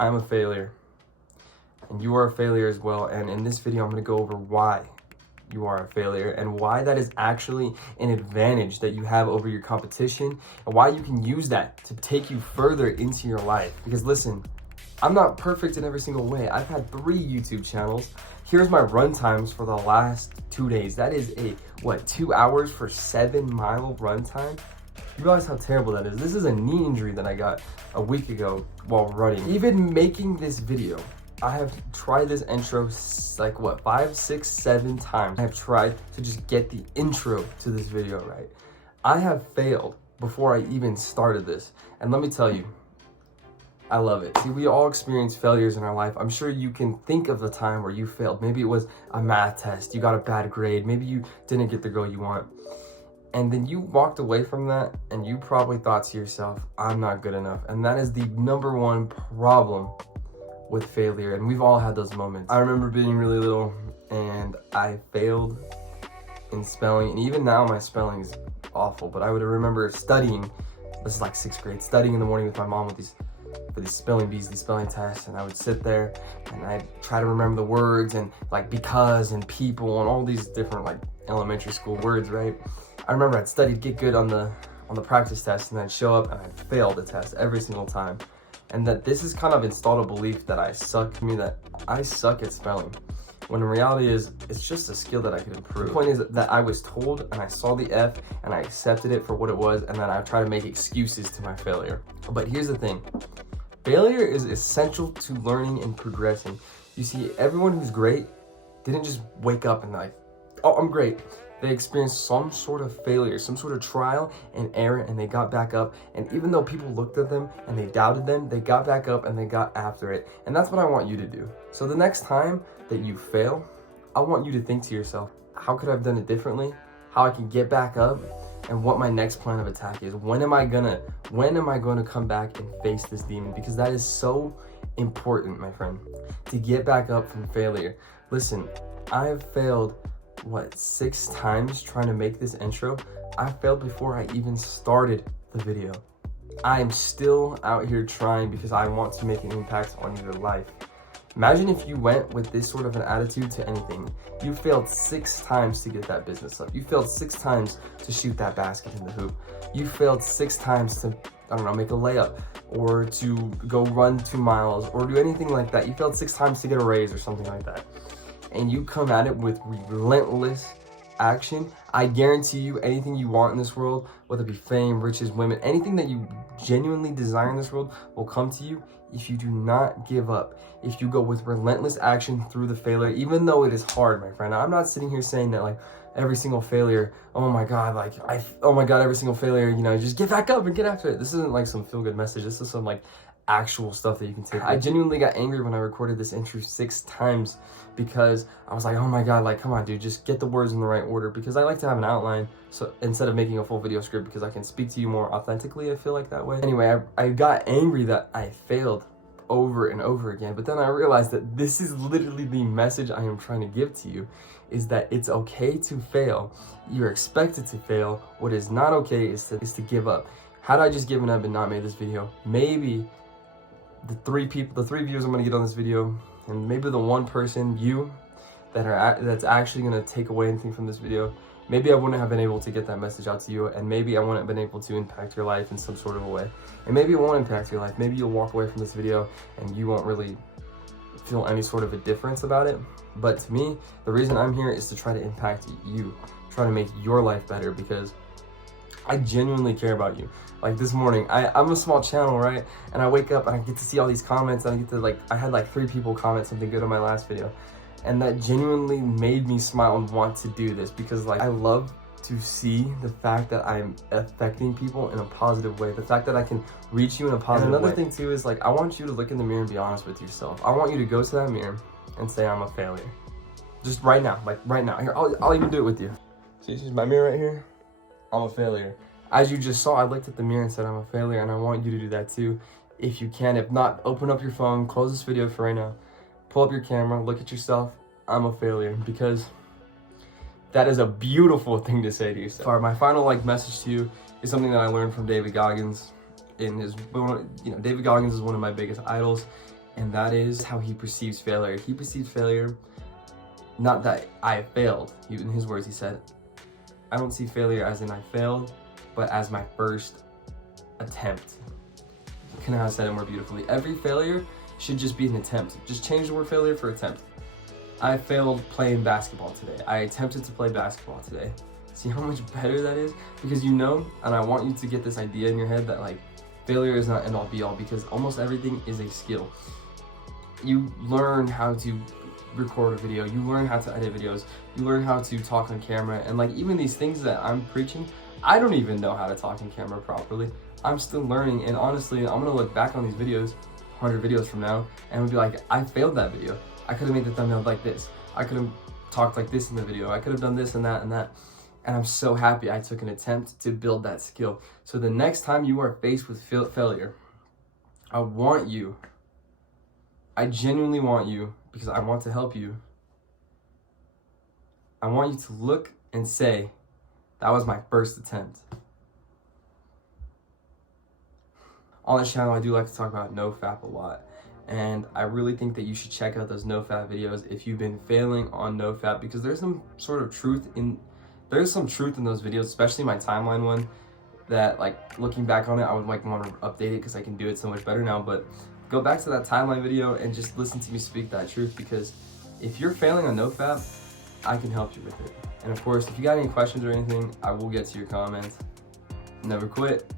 I'm a failure, and you are a failure as well. And in this video, I'm going to go over why you are a failure and why that is actually an advantage that you have over your competition, and why you can use that to take you further into your life. Because listen, I'm not perfect in every single way. I've had 3 YouTube channels. Here's my run times for the last 2 days. That is 2 hours for 7-mile run time? You realize how terrible that is? This is a knee injury that I got a week ago while running. Even making this video, I have tried this intro 5, 6, 7 times. I have tried to just get the intro to this video right. I have failed before I even started this. And let me tell you, I love it. See, we all experience failures in our life. I'm sure you can think of the time where you failed. Maybe it was a math test, you got a bad grade, maybe you didn't get the girl you want. And then you walked away from that and you probably thought to yourself, I'm not good enough. And that is the #1 problem with failure. And we've all had those moments. I remember being really little and I failed in spelling. And even now my spelling is awful, but I would remember studying. This is like 6th grade, studying in the morning with my mom for these spelling bees, these spelling tests, and I would sit there and I'd try to remember the words and because and people and all these different elementary school words, right? I remember I'd study to get good on the practice test, and I'd show up and I'd fail the test every single time. And that this has kind of installed a belief that I suck at spelling. When in reality it's just a skill that I could improve. The point is that I was told and I saw the F and I accepted it for what it was, and then I try to make excuses to my failure. But here's the thing. Failure is essential to learning and progressing. You see, everyone who's great didn't just wake up and oh, I'm great. They experienced some sort of failure, some sort of trial and error, and they got back up. And even though people looked at them and they doubted them, they got back up and they got after it. And that's what I want you to do. So the next time that you fail, I want you to think to yourself, how could I have done it differently? How I can get back up, and what my next plan of attack is. When am I gonna come back and face this demon? Because that is so important, my friend, to get back up from failure. Listen, I have failed 6 times trying to make this intro. I failed before I even started the video. I am still out here trying because I want to make an impact on your life. Imagine if you went with this sort of an attitude to anything. You failed 6 times to get that business up. You failed 6 times to shoot that basket in the hoop. You failed 6 times to, make a layup, or to go run 2 miles, or do anything like that. You failed 6 times to get a raise or something like that. And you come at it with relentless action. I guarantee you, anything you want in this world, whether it be fame, riches, women, anything that you genuinely desire in this world will come to you if you do not give up. If you go with relentless action through the failure, even though it is hard, my friend. I'm not sitting here saying that every single failure, oh my God, every single failure, just get back up and get after it. This isn't some feel-good message. This is some actual stuff that you can take. I genuinely got angry when I recorded this intro 6 times because I was like, oh my God, come on, dude, just get the words in the right order, because I like to have an outline, so instead of making a full video script, because I can speak to you more authentically, I feel like that way. Anyway, I got angry that I failed over and over again, but then I realized that this is literally the message I am trying to give to you, is that it's okay to fail. You're expected to fail. What is not okay is to give up. Had I just given up and not made this video, maybe the 3 viewers I'm gonna get on this video, and maybe the 1 person, you, that's actually gonna take away anything from this video, maybe I wouldn't have been able to get that message out to you, and maybe I wouldn't have been able to impact your life in some sort of a way. And maybe it won't impact your life. Maybe you'll walk away from this video and you won't really feel any sort of a difference about it. But to me, the reason I'm here is to try to impact you, try to make your life better, because I genuinely care about you. This morning, I'm a small channel, right? And I wake up and I get to see all these comments, and I get to I had 3 people comment something good on my last video. And that genuinely made me smile and want to do this, because I love to see the fact that I'm affecting people in a positive way. The fact that I can reach you in a positive way. And another thing too is I want you to look in the mirror and be honest with yourself. I want you to go to that mirror and say, I'm a failure. Just right now, right now. Here, I'll even do it with you. See, this is my mirror right here. I'm a failure. As you just saw, I looked at the mirror and said, I'm a failure, and I want you to do that too, if you can. If not, open up your phone, close this video for right now, pull up your camera, look at yourself. I'm a failure, because that is a beautiful thing to say to yourself. All right, my final message to you is something that I learned from David Goggins. David Goggins is one of my biggest idols, and that is how he perceives failure. He perceives failure, not that I failed. In his words, he said, I don't see failure as in I failed, but as my first attempt. Couldn't have said it more beautifully. Every failure should just be an attempt. Just change the word failure for attempt. I failed playing basketball today. I attempted to play basketball today. See how much better that is? Because you know, and I want you to get this idea in your head that like failure is not end all be all, because almost everything is a skill. You learn how to record a video, you learn how to edit videos, you learn how to talk on camera, and like even these things that I'm preaching, I don't even know how to talk on camera properly. I'm still learning, and honestly, I'm gonna look back on these videos, 100 videos from now, and be like, I failed that video. I could have made the thumbnail like this. I could have talked like this in the video. I could have done this and that and that. And I'm so happy I took an attempt to build that skill. So the next time you are faced with failure, I genuinely want you, because I want to help you, I want you to look and say, that was my first attempt. On this channel, I do like to talk about NoFap a lot, and I really think that you should check out those NoFap videos if you've been failing on NoFap, because there's some sort of truth in those videos, especially my timeline one, that like looking back on it, I would like want to update it because I can do it so much better now. But go back to that timeline video and just listen to me speak that truth, because if you're failing on NoFap, I can help you with it. And of course, if you got any questions or anything, I will get to your comments. Never quit.